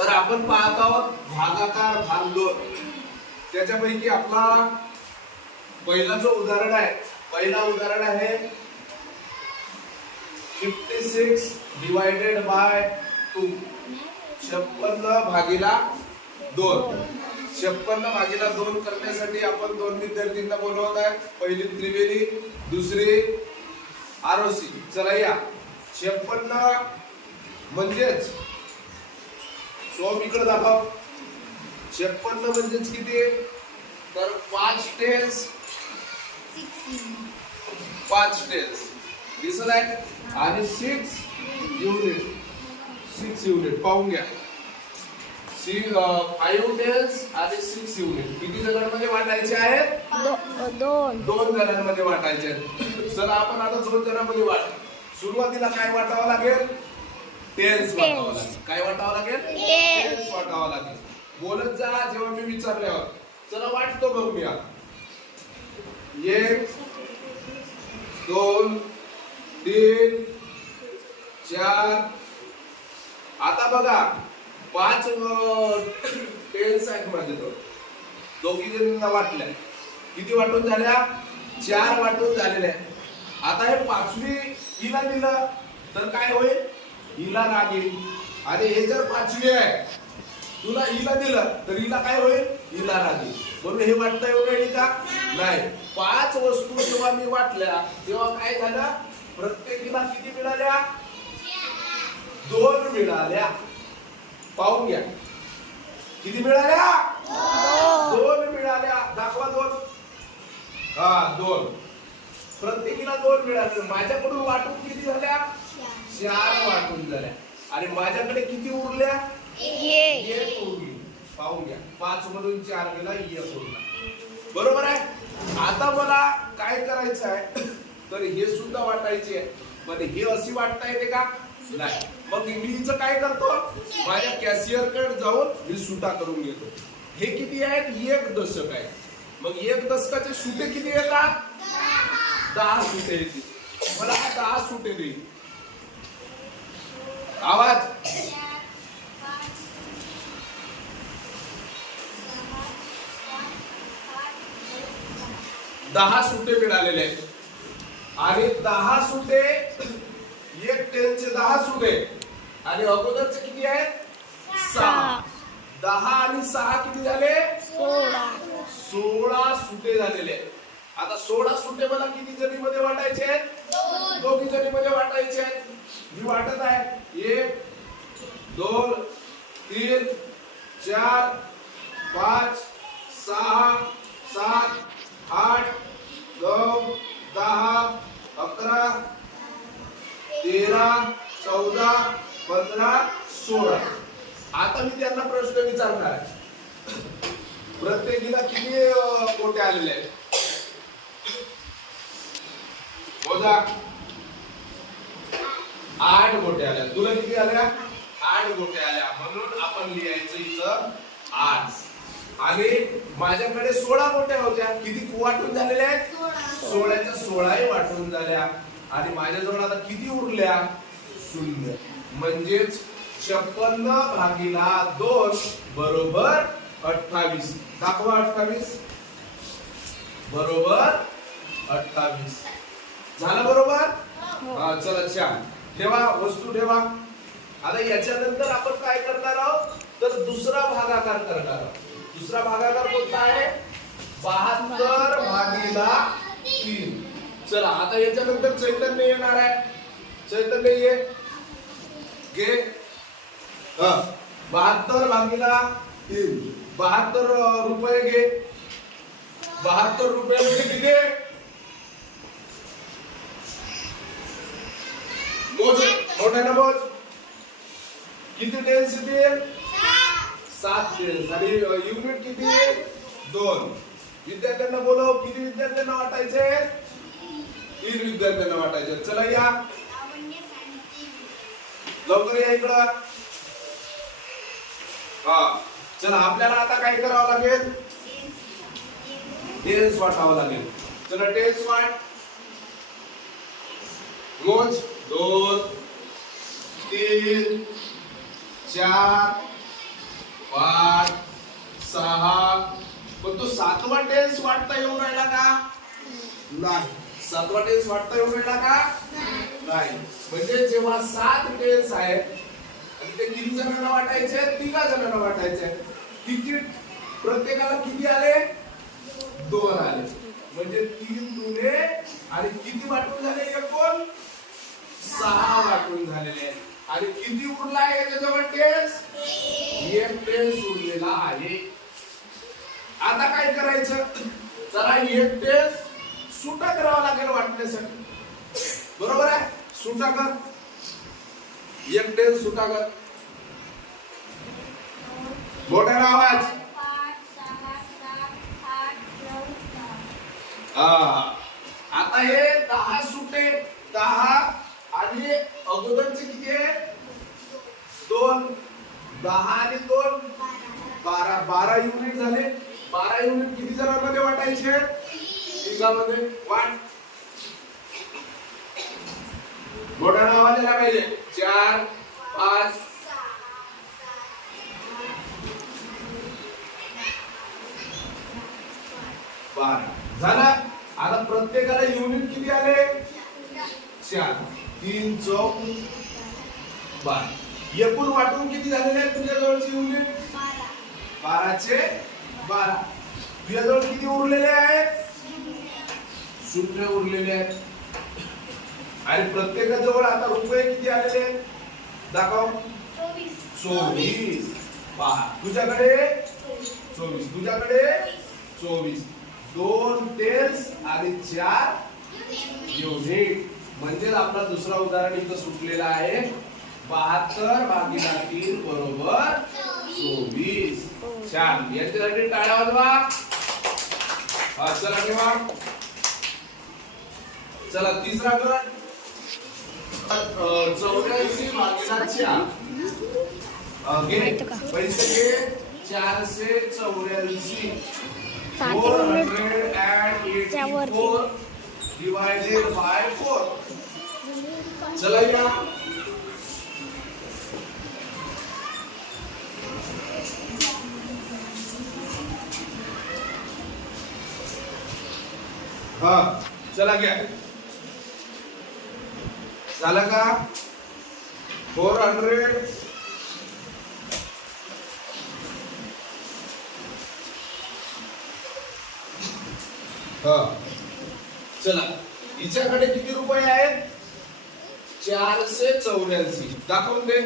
तर आपण पाहत आहोत भागाकार भाग दोन त्याच्यापैकी आपला पहिला जो उदाहरण आहे. पहिला उदाहरण आहे fifty six divided by two छप्पन्न भागीला दोन. छप्पन्न भागीला दोन करण्यासाठी आपण दोन विद्यार्थ्यांना बोलवत आहे. पहिली त्रिवेदी दुसरी आरोसी चला या. छप्पन्न म्हणजेच सोम इकडे दाखव. छप्पन्न म्हणजेच किती? तर पाच टेन्स पाच टेन्स दिसत आहे? आणि सिक्स युनिट सिक्स युनिट पाहून घ्या. फाईव्ह टेन्स आणि सिक्स युनिट किती जणांमध्ये वाटायचे आहेत? दोन. दोन जणांमध्ये वाटायचे आहेत. चला आपण आता दोन जणांमध्ये वाट. सुरुवातीला काय वाटावं लागेल? टेन्स वाटावं लागेल. काय वाटावं लागेल. टेन्स वाटावं लागेल. बोलत जा जेव्हा मी विचारल्यावर. चला वाटतो बघूया. एक दोन तीन चार. आता बघा. पाच टेन्स आहेत माझे तो दोघी जणींना वाटल्या. किती वाटून झाल्या? चार वाटून झालेल्या. आता हे पाचवी हिला दिलं तर काय होईल? हिला राग येईल आणि हे जर पाचवी आहे तुला हिला दिलं तर हिला काय होईल? हिला राग येईल म्हणून हे वाटतं एवढं हो का? नाही. पाच वस्तू जेव्हा मी वाटल्या तेव्हा काय झालं? प्रत्येकीला किती मिळाल्या? दोन मिळाल्या. पाहून घ्या. किती मिळाल्या? दोन मिळाल्या. दाखवा दोन. हा दोन. प्रत्येकीला दोन मिळाले. माझ्याकडून वाटून किती झाल्या? चार. वाट झाल्या. आणि माझ्याकडे किती उरल्या? एक. उरली. पाहून घ्या. पाच मधून चार गेला एक उरला. बरोबर आहे? आता मला काय करायचं आहे? तर हे सुद्धा वाटायचे आहे. पण हे अशी वाटता येते का? नाही. मग हिचं काय करतो? माझ्या कॅशियरकडे जाऊन मी सुटा करून घेतो. हे किती आहेत? एक दशक आहे मग एक दशकाचे सुटे किती येतात? दहा सुटे येतील. मला दहा सुटे देईल. आवाज. दहा सुटे मिळालेले आहेत. आणि दहा सुटे एक टेनचे दहा सुटे. आणि अगोदरचे किती आहेत? सहा. दहा आणि सहा किती झाले? सोळा. सुटे झालेले आता सोळा सुटे मला किती जणीमध्ये वाटायचे आहेत? दोघी जणीमध्ये वाटायचे आहेत. मी वाटत आहे एक दोन तीन चार पाच सहा सात आठ नऊ दहा अकरा तेरा चौदा पंधरा सोळा. आता मी त्यांना प्रश्न विचारणार आहे. प्रत्येकीला किती अं, कोटे आलेले आहेत? मोजा आठ गोटे आल्या. तुला किती आल्या? आठ गोटे आल्या. म्हणून आपण लिहायचं इथं आठ आणि माझ्याकडे सोळा गोट्या होत्या. किती वाटून झालेल्या आहेत? सोळाच्या सोळाही वाटून झाल्या. आणि माझ्याजवळ आता किती उरल्या? शून्य. म्हणजेच छप्पन्न भागीला दोन बरोबर अठ्ठावीस. दाखवा अठ्ठावीस. बरोबर अठ्ठावीस. झालं बरोबर? हा चला छान. ठेवा वस्तू ठेवा. आता याच्यानंतर आपण काय करणार आहोत? तर दुसरा भागाकार करणार आहोत. दुसरा भागाकार कोणता आहे? बहात्तर भागीला तीन. चला आता याच्यानंतर चैतन्य येणार आहे. चैतन्य ये. घे. बहात्तर भागीला तीन. बहात्तर रुपये घे. बहात्तर रुपये किती मोठ्यानं किती टेन्स येतील सात टेन्स आणि युनिट किती? दोन. विद्यार्थ्यांना बोलव. किती विद्यार्थ्यांना वाटायचे? तीन विद्यार्थ्यांना वाटायचे. चला या. लवकर या इकडं. हा. चला आपल्याला आता काय करावं लागेल? टेन्स वाटावं लागेल. चला टेन्स वाट. रोज दोन तीन चार पाच सहा. पण तो सातवा टेन्स वाटता येऊन राहिला का? नाही. सातवा टेन्स वाटता येऊन राहिला का? नाही. म्हणजे जेव्हा सात टेन्स आहेत आणि ते किती जणांना वाटायचे? तिघा जणांना वाटायचे. किती? प्रत्येकाला किती आले? दोन आले. म्हणजे तीन दुने आणि किती वाटून झाले? एकूण? सहा वाटून झालेले आहेत. आणि किती उरला आहे याच्याजवळ टेन्स एक उरलेला आहे. आता काय करायचं? चला एक टेन्स सुटा करावा लागेल वाटण्यासाठी. बरोबर आहे? सुटा कर. एक टेन्स सुटा कर. मोठ्याला आवाज हा आता हे दहा सुटे दहा आणि अगोदरचे किती आहे दोन दहा आणि दोन. बारा बारा युनिट झाले. बारा युनिट किती जणांमध्ये वाटायचे? तिघामध्ये. वाट मोठा नाव आलेला पाहिजे. चार पाच. बारा. झाला? आता प्रत्येकाला युनिट किती आले? चार. तीन चौक. बारा. एकूण वाटून किती झालेले आहेत तुझ्या जवळचे युनिट बाराचे? बारा. तुझ्या जवळ किती उरलेले आहेत? शून्य उरलेले आहेत. आणि प्रत्येकाजवळ आता रुपये किती आलेले आहेत? दाखव. चोवीस. पहा. तुझ्याकडे? चोवीस. तुझ्याकडे? चोवीस. दोन टेन्स आणि चार युनिट. म्हणजेच आपला दुसरा उदाहरण इथं सुटलेला आहे. बहात्तर भागीला तीन बरोबर चोवीस. छान. यांच्यासाठी टाळ्या वाजवा. चला ठेवा चला तिसरा गट चौऱ्याऐंशी भागीला चार घे. पैसे घे. चारशे चौऱ्याऐंशी. Four hundred and eighty. Four divided by four चला या. हा चला घ्या. झालं का? फोर हंड्रेड हा. चला हिच्याकडे किती रुपये आहेत? चारशे चौऱ्याऐंशी. दाखवून दे.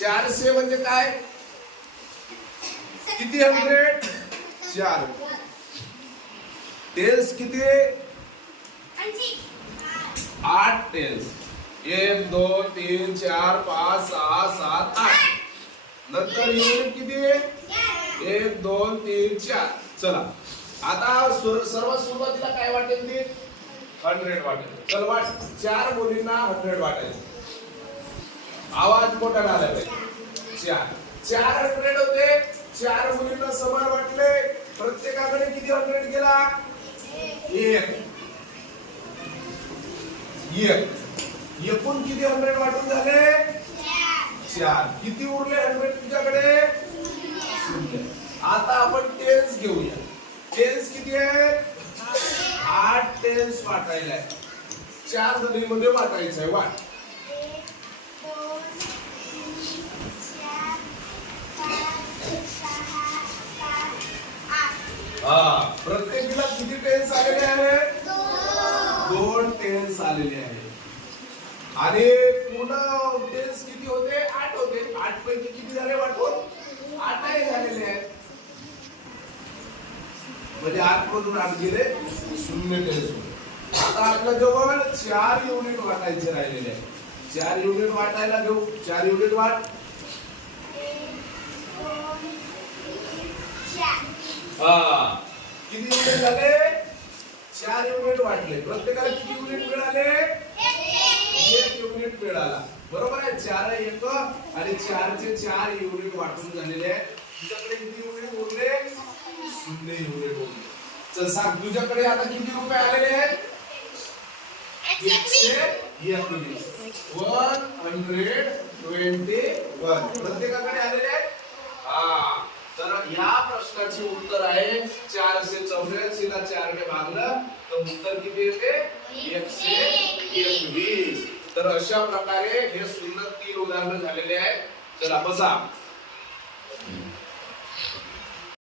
चारशे म्हणजे काय? किती हंड्रेड चार. टेन्स किती आठ टेन्स एक दोन तीन चार पाच सहा सात आठ. नंतर युनिट किती एक दोन तीन चार. चला. आता सुर- सर्वात सुरुवातीला काय वाटेल ते? हंड्रेड वाटेल. चल वाट. चार मुलींना हंड्रेड वाटायचे आवाज मोठा झाला पाहिजे चार. चार हंड्रेड होते. चार मुलींना समान वाटले. प्रत्येकाकडे किती हंड्रेड गेला? एक एक एकूण किती हंड्रेड वाटून झाले चार किती उरले हंड्रेड तुझ्याकडे आता आपण टेन्स घेऊया टेन्स किती आहेत आठ. टेन्स वाटायला आहे चार जणीमध्ये वाटायचं आहे वाट हा प्रत्येकीला किती टेन्स आलेले आहेत दोन टेन्स आलेले आहेत आणि पुन्हा टेन्स किती होते? आठ होते. आठ पैकी किती झाले वाटून? आठही झालेले आहेत म्हणजे आठ मधून आठ गेले शून्य टेन्स होते. आता आपल्या जवळ चार युनिट वाटायचे राहिलेले आहेत चार युनिट वाटायला घेऊ चार युनिट वाट. हा. किती युनिट झाले? चार युनिट वाटले. प्रत्येकाला किती युनिट मिळाले? एक युनिट मिळाला. बरोबर आहे? चार एक आणि चारचे चार युनिट वाटून झालेले आहे तुझ्याकडे किती युनिट उरले? शून्य युनिट उरले. चल सांग तुझ्याकडे आता किती रुपये आलेले आहेत? एकशे एकोणीस. One hundred twenty one. प्रत्येकाकडे आलेले आहेत? या प्रश्नाचे उत्तर आहे चारशे चौऱ्याऐंशी ला चारने भागलं. तर उत्तर किती येते? एकशे एकवीस. तर अशा प्रकारे हे सुंदर तीन उदाहरण झालेले आहेत. चला बसा.